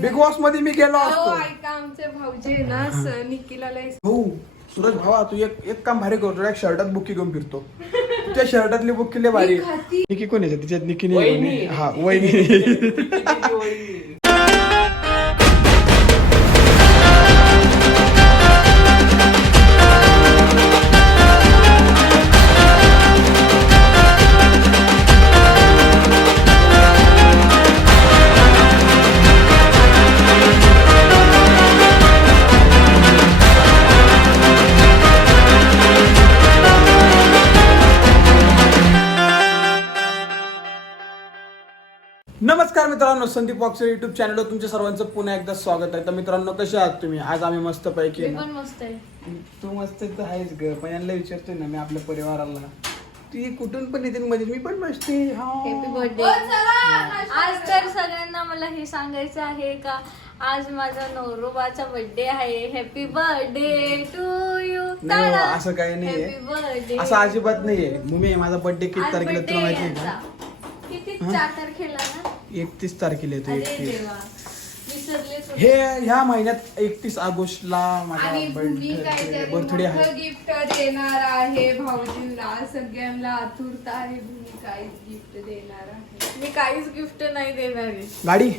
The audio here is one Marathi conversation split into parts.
बिग बॉसमध्ये मी गेलो असतो. ऐका आमचे भाऊजी आहे ना स- निकीला लय हो सूरज भावा तू एक एक काम भारी करतो एक शर्टात बुक्की घेऊन फिरतो. त्या शर्टातली बुक्की लय भारी. निकी कोण आहे? तिच्यात निकी नाही वहिनी. हा वहिनी. नमस्कार मित्रांनो संदीप बॉक्सर युट्यूब चॅनलवर तुमच्या सर्वांचं पुन्हा एकदा स्वागत आहे. तर मित्रांनो कसे आहात तुम्ही? आज आम्ही मस्त पैकी मी पण मस्त आहे. तू मस्त तर आहेच ग पण यांना विचारतोय ना मी आपल्या परिवाराला. ती कुठून पण येते मध्ये मी पण मस्त आहे. हॅपी हा. बर्थडे आज तर सगळ्यांना मला हे सांगायचं आहे का आज माझा नवरोबाचा बर्थडे आहे. हॅपी बर्थडे टू यू नाही बाबा, असं काही नाहीये. हॅपी बर्थडे असं अजिबात नाहीये. मम्मी माझा बर्थडे किती तारखेला तुला माहिती आहे का? किती? चार तारखेला ना? एकतीस तारखेला येतो एकतीस. हे ह्या महिन्यात एकतीस ऑगस्टला माझा आणि तुम्ही बर्थडे आहे. गिफ्ट देणार आहे भाऊजींना. सगळ्यांना आतुरता आहे. तुम्ही काय गिफ्ट देणार आहे. मी काहीच गिफ्ट नाही देणार आहे. गाडी?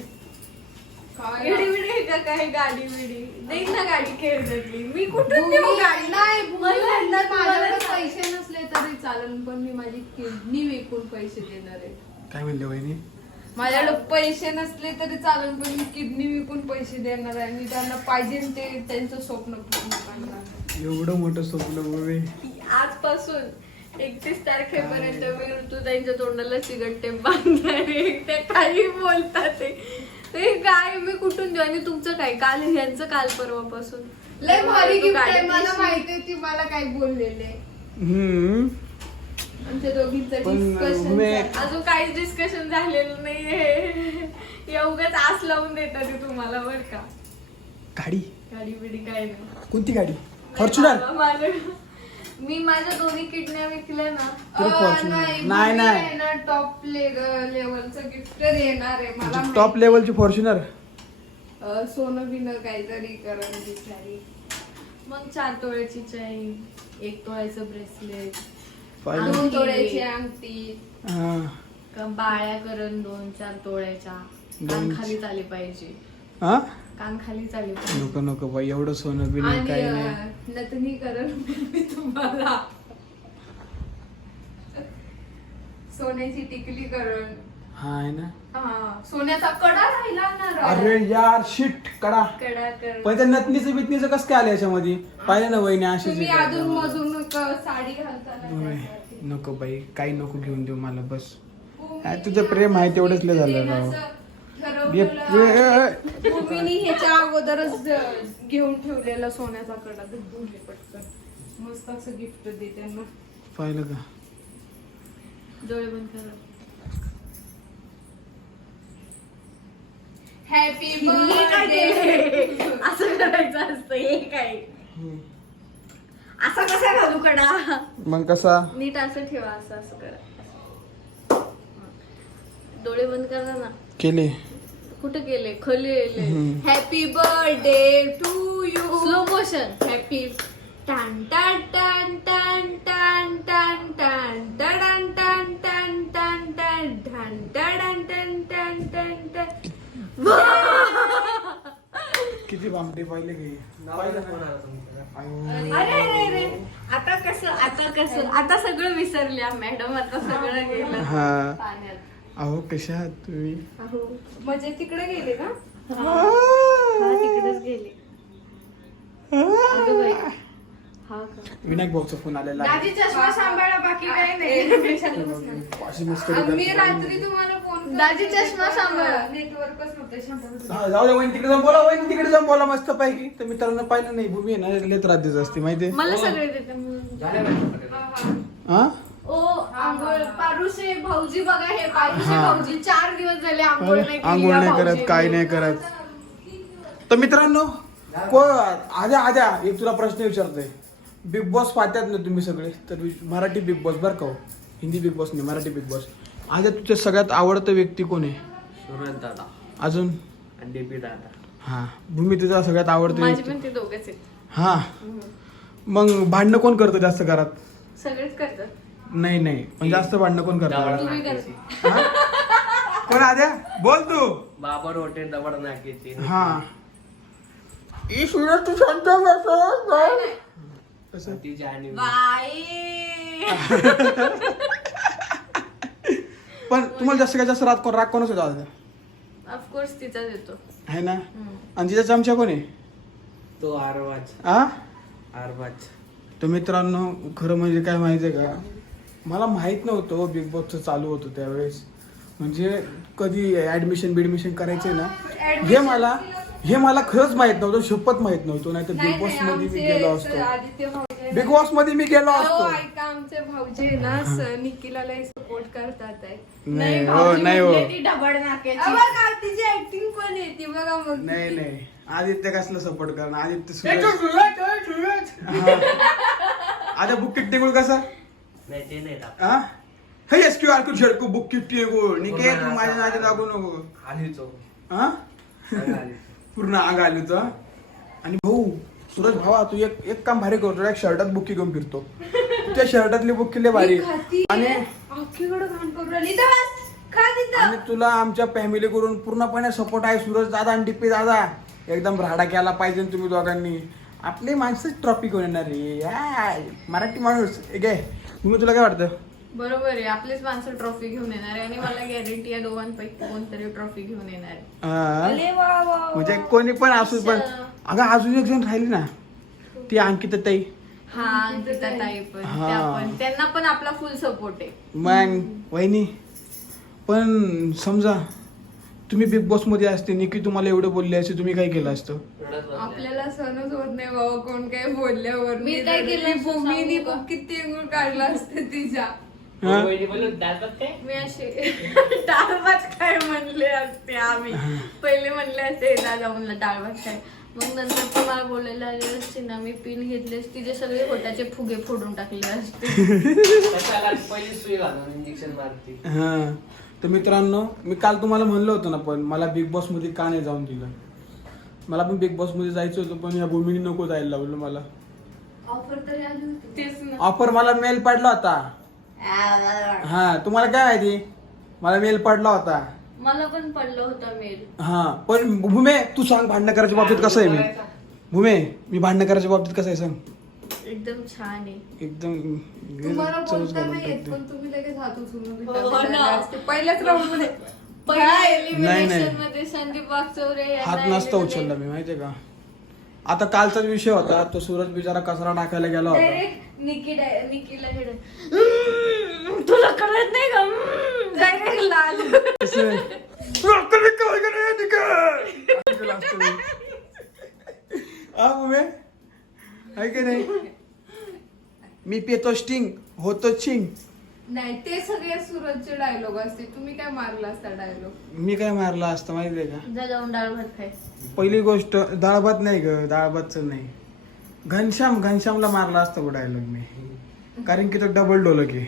गाडी बिडी आहे का काही गाडी बिडी देईन ना गाडी खेळण्यातली. मी कुठून देऊ गाडी? नाही मला माझ्याकडे. पैसे नसले तरी चालेल पण मी माझी किडनी विकून पैसे देणार आहे. काय म्हणले वहिनी? माझ्याकडे पैसे नसले तरी चालेल पण मी किडनी विकून पैसे देणार आहे. मी त्यांना पाहिजे ते त्यांचं स्वप्न पूर्ण करणार. एवढं मोठं स्वप्न आजपासून एकतीस तारखेपर्यंत मी ऋतुताईंच्या तोंडाला सिगट टेप बांधणार ते काही बोलतात ते. ते काय? मी कुठून देऊ? आणि तुमचं काय? काल ह्यांचं काल परवापासून. लय भारी तू गिफ्ट आहे मला. माहितीये ती मला काय बोललेले हम्म. आमच्या दोघींचं पण डिस्कशन मी- अजून काहीच डिस्कशन झालेलं नाहीये. एवढंच आस लावून देतात ते तुम्हाला बर का. गाडी? गाडी बिडी काय नाही. कोणती गाडी? फॉर्च्युनर? माझं- मी माझ्या दोन्ही किडन्या विकल्या ना. तरी Fortuner. नाही, नाही. ना टॉप लेवलचं गिफ्ट देणार आहे मला टॉप लेवलची फॉर्च्युनर? अं, सोनं बिनं काहीतरी करण बिचारी. मग चार तोळ्याची चैन एक तोळ्याचं ब्रेसलेट दोन. तोळ्याची अंगठी. हा. बाळ्या करण दोन चार तोळ्याच्या. कान दोन- खालीच आले पाहिजे. कान खालीच आले पाहिजे. नको नको बाई एवढं सोनं बिन आणि काही नाही. अं, नथनी करण मी तुम्हाला. सोन्याची टिकली करण हा आहे ना? हा सोन्याचा कडा राहिला ना राव. अरे यार शिट कडा. कडा कर पण त्या नतनीचं बितनीचं कसं काय आलं याच्यामध्ये? पाहिलं ना वहिनी तुम्ही आहे. अधून का? साडी घालताना? नको बाई काही नको घेऊन देऊ मला बस. काय तुझं प्रेम आहे तेवढंच लय झालं राव. भूमीने ह्याच्या अगोदरच घेऊन ठेवलेला सोन्याचा कडा तर भूमी पटकन. मस्त असं गिफ्ट दे त्यांना. पाहिलं का? डोळे बंद करा. हॅपी हे बर्थडे असं करायचं असतं हे काय? घालू कडा मग कसा? नीट असं ठेवा असं असं करा. डोळे बंद करा ना. केले. कुठे गेले खाली. Happy birthday to you slow motion happy ton टन टन टन टन टन टन टन टन टन टन टन टन टन टन टन बामटे पाहिले की अरे अरे अरे. आता कसं आता कसं आता सगळं विसरल्या. मॅडम आता सगळं गेलं. हा. पाण्यात. अहो कशा आहात तुम्ही? अहो म्हणजे तिकडे गेले का? हा. तिकडेच गेले. अगं बाई. हा का? विनायक भाऊचा फोन आलेला आहे. दादी चष्मा सांभाळा बाकी काही नाही. अशी मस्करी मी करते. रात्री तुम्हाला दादी चष्मा सांभाळा. नेटवर्कच नव्हतं शांत हा, जाऊ दे वहिनी तिकडे जाऊन बोला वहिनी तिकडे जाऊन बोला मस्त पैकी तर मित्रांनो पाहिलं नाही भूमी आहे ना त्रास देत असते माहितीये मला सगळे देते म्हणून. हा ओ आंघोळ पारुशे भाऊजी बघा हे पारुशे. भाऊजी चार दिवस झाले आंघोळ नाही केली आंघोळ या नाही करत भाऊजींनी. काय नाही करत तर मित्रांनो को आद्या आद्या एक तुला प्रश्न विचारतोय बिग बॉस पाहतात ना तुम्ही सगळे तर वि- मराठी बिग बॉस बरं का हो? हिंदी बिग बॉस नाही मराठी बिग बॉस आज तुझ्या सगळ्यात आवडतं व्यक्ती कोण आहे? सुरत दादा. अजून? आणि डीपी दादा. हा. भूमी तुझा सगळ्यात आवडतं माझे व्यक्ती? पण ते दोघेच आहेत. हा. मग भांडणं कोण करतं जास्त घरात? सगळेच करतात. नाही नाही. पण जास्त भांडणं कोण करतं? दवड घरात? तुम्ही नाकेची. हा? कोण आद्या? बोल तू. बाबर होते दवड नाकेची. हा. ई सूरज तू शांत बस. कसं? बाई. पण तुम्हाला जास्त काय जास्त राग कोण राग कोणाच होता ऑफकोर्स तिचाच येतो. आहे ना? आणि तिचा चमचा कोण आहे? तो आरवाज आ? आरवाज तर मित्रांनो खरं म्हणजे काय माहिती आहे का? मला माहीत नव्हतं बिग बॉसचं चालू होतं त्यावेळेस. म्हणजे कधी ऍडमिशन बिडमिशन करायचंय ना? हे मला. हे मला खरंच माहीत नव्हतं शपथ माहीत नव्हतं नाही तर बिग बॉसमध्ये मी गेलो असतो. आदित्य भाऊजे बिग बॉसमध्ये मी गेलो अहो, असतो. ऐका आमचे भाऊजे ना स- निकीला लई सपोर्ट करतात आहे. नाही, हो, नाही, हो. म्हणले ती ढबड नाक्याची. अहो, बघा, तिची ऍक्टिंग पण येते बघा मग नाही नाही. आदित्य कसलं सपोर्ट करणार? आदित्य हा. आता बुक किट्टी गुळ कसा? नाही ते नाही हा? हे एस क्यू आर को झडकू बुक किट्टी गुळ निके तू माझ्या नादी लागू नको. खाली चो हा? पूर्ण अंग आली होतं. आणि भाऊ सूरज भावा तू एक एक काम भारी करतो एक शर्टात बुक्की घेऊन फिरतो. त्या शर्टातली बुक्की लय भारी. आणि करून. आणि तुला आमच्या फॅमिली कडून पूर्णपणे सपोर्ट आहे सूरज दादा आणि टिप्पी दादा. एकदम राडा केला पाहिजे तुम्ही दोघांनी. आपली माणसंच ट्रॉफी घेऊन येणार रे मराठी माणूस. आहे तुम्ही तुला काय वाटतं? बरोबर आहे आपलीच माणसं ट्रॉफी घेऊन येणार आहे आणि मला गॅरंटी आहे दोघांपैकी कोणतरी ट्रॉफी घेऊन येणार आहे हा? अरे वा वा वा. म्हणजे कोणी पण असू पण. अगं अजून एक जण राहिली ना ती अंकिता ताई हा अंकिता ताई पण हा. त्या पण त्यांना पण आपला फुल सपोर्ट आहे मग वहिनी पण समजा तुम्ही बिग बॉसमध्ये असते निकी तुम्हाला एवढं बोलले असते तुम्ही काय केलं असतं आपल्याला सहनच होत नाही बाबा कोण काय बोलल्यावर मी काय केलं का? किती गुण काढला असते तिच्या? मी असे काय म्हणले असते आम्ही. पहिले म्हणले असते दादा म्हणलं डाळभात काय? मग नंतर ती मला बोलायला आली असते ना मी पिन घेतली असती तिचे सगळे पोटाचे फुगे फोडून टाकले असते. पहिली सुई घालून इंजेक्शन मारते? हा. तर मित्रांनो मी काल तुम्हाला म्हणलं होतं ना पण मला बिग बॉसमध्ये का नाही जाऊन दिलं? मला पण बिग बॉसमध्ये जायचं होतं पण या भूमीने नको जायला लावलं मला. ऑफर तरी आली होती. तेच ना ऑफर मला मेल पडला होता. हा तुम्हाला काय माहिती? मला मेल पडला होता. मला पण पडलं होतं मेल हा पण भूमे तू सांग भांडण करायच्या बाबतीत कसं आहे मी. भूमे मी भांडण करायच्या बाबतीत कसं आहे सांग. एकदम छान आहे. एकदम तुम्हाला चवच बोलता घालून नाही येत टाकते. पण तुम्ही लगेच हात उचलून हो ना. असते. पहिल्याच राऊंडमध्ये. पहिल्या नाही, एलिमिनेशन नाही. मध्ये संदीप वागचौरे यांना हात नसता eliminate- उचलला मी माहितीये का? आता कालचाच विषय होता तो सूरज बिचारा कचरा टाकायला गेला होता. डायरेक्ट निकी डाय- निकीला हेड. "हम्म, तुला कळत नाही का. हा आहे की नाही? मी पेतो स्टिंग होतो चिंग. नाही ते सगळे सूरजचे डायलॉग असते तुम्ही काय मारला असता डायलॉग मी काय मारला असतं माहितीये का? जा जाऊन डाळ भात खाय. पहिली गोष्ट डाळभात नाही ग डाळभातचं नाही. घनश्याम घनश्यामला मारला असतं डायलॉग मी. कारण की तो डबल डोलक आहे.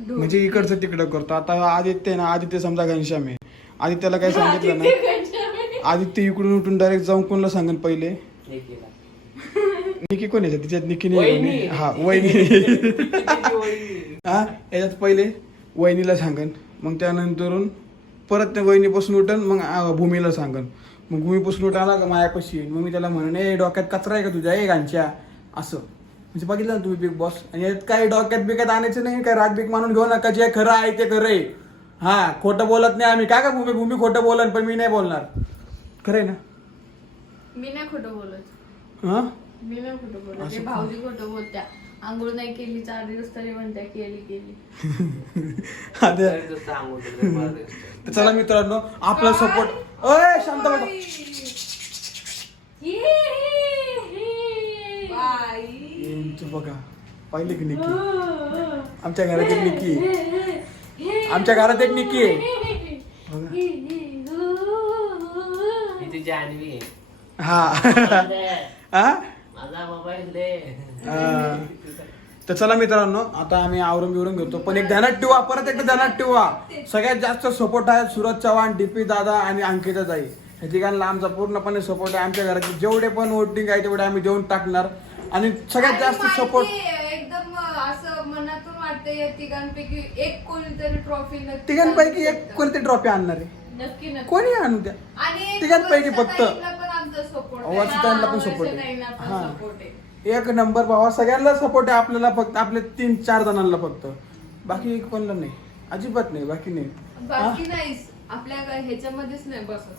म्हणजे इकडचं तिकडं करतो. आता आदित्य आहे ना आदित्य समजा घनश्याम आहे. आदित्यला काय सांगितलं ना आदित्य इकडून उठून डायरेक्ट जाऊन कोणाला सांगेन पहिले. निकी कोण आहे? तिच्यात निकी. नाही हा वहिनी. हा याच्यात पहिले वहिनीला सांगन मग त्यानंतरून परत त्या वहिनीपासून उठन मग भूमीला सांगन. मग भूमीपासून उठाला का मायापाशी मग मी त्याला म्हणून ए डोक्यात कचरा आहे का तुझ्या? ए गांच्या असं. म्हणजे बघितलं ना तुम्ही बिग बॉस? आणि यात काय डोक्यात बिक्यात आणायचं नाही काय राग बिग मानून घेऊ नका जे खरं आहे ते खरं आहे. हा खोटं बोलत नाही आम्ही. काय का भूमी भूमी खोटं बोलन पण मी नाही बोलणार. खरं आहे ना? मी नाही खोटं बोलत. हा? मी नाही खोटं बोलत? भाऊजी खोटं बोलत्या आंघोळ नाही केली चार दिवस तरी म्हणत्या केली. केली हा ते- तरी चला मित्रांनो आपला सपोर्ट अय शांत यांचं बघा पाहिले की निकी? आमच्या घरात एक निकी आहे. आमच्या घरात एक निकी आहे. बघा. ही आहे. हा. हा? माझा मोबाईल दे. हा. तर चला मित्रांनो आता आम्ही आवरून बिवरून घेतो. पण एक ध्यानात ठेवा परत एकदा ध्यानात ठेवा. सगळ्यात जास्त सपोर्ट आहे सुरज चव्हाण डीपी दादा आणि अंकिता ताई. ह्या ठिकाणी आमचा पूर्णपणे सपोर्ट आहे. आमच्या घरात जेवढे पण वोटिंग आहे तेवढे आम्ही देऊन टाकणार. आणि सगळ्यात जास्त सपोर्ट एकदम असं मनातून वाटतं या तिघांपैकी एक कोणीतरी ट्रॉफी नक्की तिघांपैकी एक. कोणती ट्रॉफी आणणार आहे? कोणी आणू द्या? तिघांपैकी फक्त. आहे. वर्षाताईंना पण हा, support आहे. हा. एक नंबर भावा सगळ्यांना सपोर्ट आहे आपल्याला फक्त आपले तीन चार जणांना फक्त. बाकी कोणाला नाही. अजिबात नाही बाकी नाही. बाकी आपल्या ह्याच्यामध्येच नाही बसत.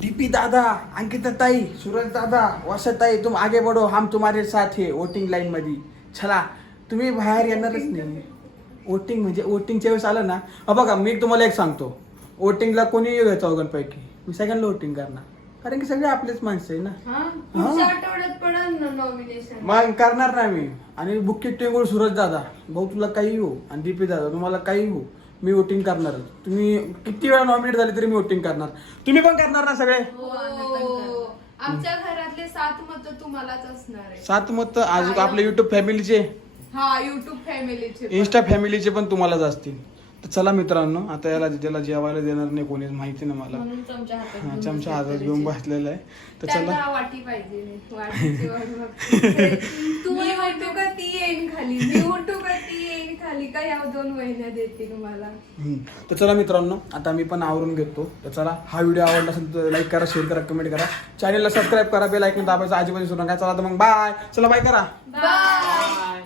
दीपी दादा अंकिता ताई सूरज दादा वसत ताई तुम आगे बढ़ो हम तुम्हारे साथ है वोटिंग लाईन मध्ये चला तुम्ही बाहेर येणारच नाही. वोटिंग म्हणजे वोटिंगच्या वेळेस आलं ना बघा मी तुम्हाला एक सांगतो. वोटिंगला कोणी घ्यायचं चौघांपैकी मी सगळ्यांना वोटिंग करणार. कारण की सगळे आपलेच माणसं आहे ना. हा पुढच्या आठवड्यात पडेल ना नॉमिनेशन मग करणार नाही मी. आणि बुक्की टेंगुळ सूरज दादा. भाऊ तुला काही हो आणि दीपी दादा तुम्हाला काही हो मी वोटिंग करणार तुम्ही किती वेळा नॉमिनेट झाले तरी मी वोटिंग करणार. तुम्ही पण करणार ना सगळे? हो आमच्या घरातले सात मत तुम्हालाच असणार आहे. सात मत आज आपल्या युट्यूब फॅमिलीचे हा युट्यूब फॅमिलीचे पण. इन्स्टा फॅमिलीचे पण तुम्हालाच असतील. तर चला मित्रांनो आता याला त्याला जेवायला देणार नाही कोणीच माहिती नाही मला. म्हणून चमचा हातात हा, घेऊन चमचा बसले हातात घेऊन तरीचे. बसलेला आहे. तर चला. त्यांना वाटी पाहिजे. वाटीची वाट. तू मी उठू का ती येईन खाली? मी उठू का ती येईन खाली? का या दोन महिन्यात देतील मला हम्म. तर चला मित्रांनो आता मी पण आवरून घेतो. तर चला हा व्हिडिओ आवडला असेल तर लाईक करा शेअर करा कमेंट करा. चॅनलला सबस्क्राईब करा बेल ऐकून दाबायचं अजिबात विसरू नका. चला तर मग बाय चला बाय करा. बाय